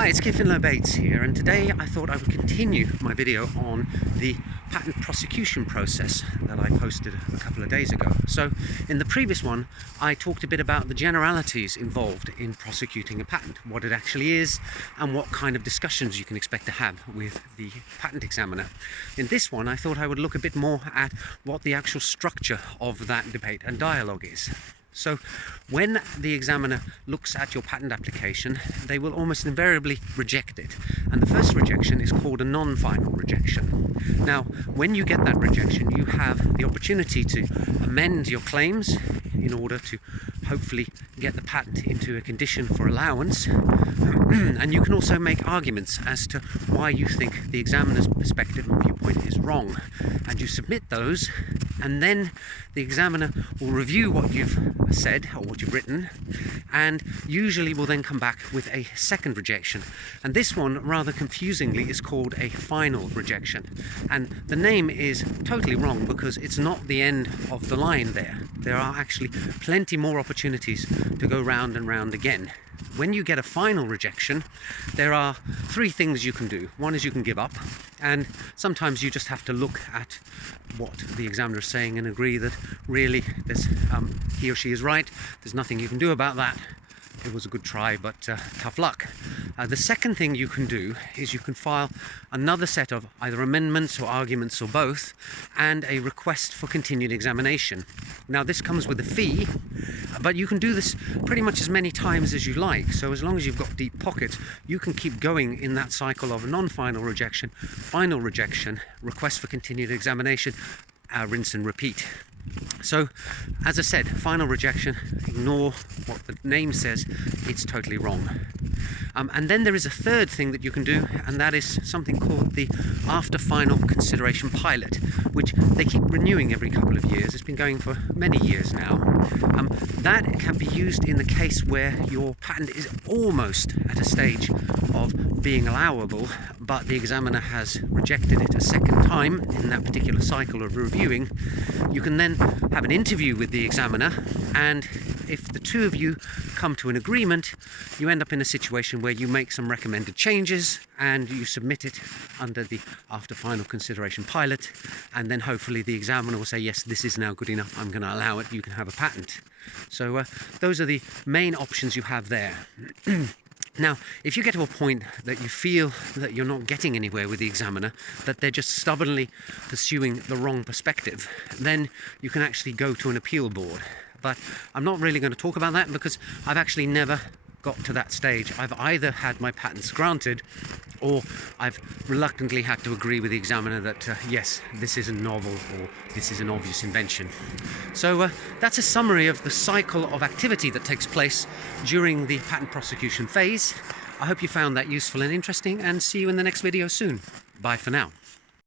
Hi, it's Keith Finlow Bates here, and today I thought I would continue my video on the patent prosecution process that I posted a couple of days ago. So in the previous one I talked a bit about the generalities involved in prosecuting a patent, what it actually is and what kind of discussions you can expect to have with the patent examiner. In this one I thought I would look a bit more at what the actual structure of that debate and dialogue is. So when the examiner looks at your patent application, they will almost invariably reject it. And the first rejection is called a non-final rejection. Now, when you get that rejection, you have the opportunity to amend your claims in order to hopefully get the patent into a condition for allowance. And you can also make arguments as to why you think the examiner's perspective and viewpoint is wrong. And you submit those, and then the examiner will review what you've said or what you've written, and usually will then come back with a second rejection. And this one, rather confusingly, is called a final rejection. And the name is totally wrong because it's not the end of the line there. There are actually plenty more opportunities to go round and round again. When you get a final rejection, there are three things you can do. One is you can give up, and sometimes you just have to look at what the examiner is saying and agree that really he or she is right. There's nothing you can do about that. It was a good try, but tough luck. The second thing you can do is you can file another set of either amendments or arguments or both, and a request for continued examination. Now this comes with a fee, but you can do this pretty much as many times as you like. So as long as you've got deep pockets, you can keep going in that cycle of non-final rejection, final rejection, request for continued examination, rinse and repeat. So, as I said, final rejection, ignore what the name says, it's totally wrong. And then there is a third thing that you can do, and that is something called the after final consideration pilot, which they keep renewing every couple of years. It's been going for many years now. That can be used in the case where your patent is almost at a stage of being allowable, but the examiner has rejected it a second time in that particular cycle of reviewing. You can then have an interview with the examiner, and if the two of you come to an agreement, you end up in a situation where you make some recommended changes and you submit it under the after final consideration pilot, and then hopefully the examiner will say, yes, this is now good enough, I'm going to allow it, you can have a patent. So those are the main options you have there. Now, if you get to a point that you feel that you're not getting anywhere with the examiner, that they're just stubbornly pursuing the wrong perspective, then you can actually go to an appeal board. But I'm not really going to talk about that because I've actually never got to that stage. I've either had my patents granted, or I've reluctantly had to agree with the examiner that yes, this is a novel or this is an obvious invention. So that's a summary of the cycle of activity that takes place during the patent prosecution phase. I hope you found that useful and interesting, and see you in the next video soon. Bye for now.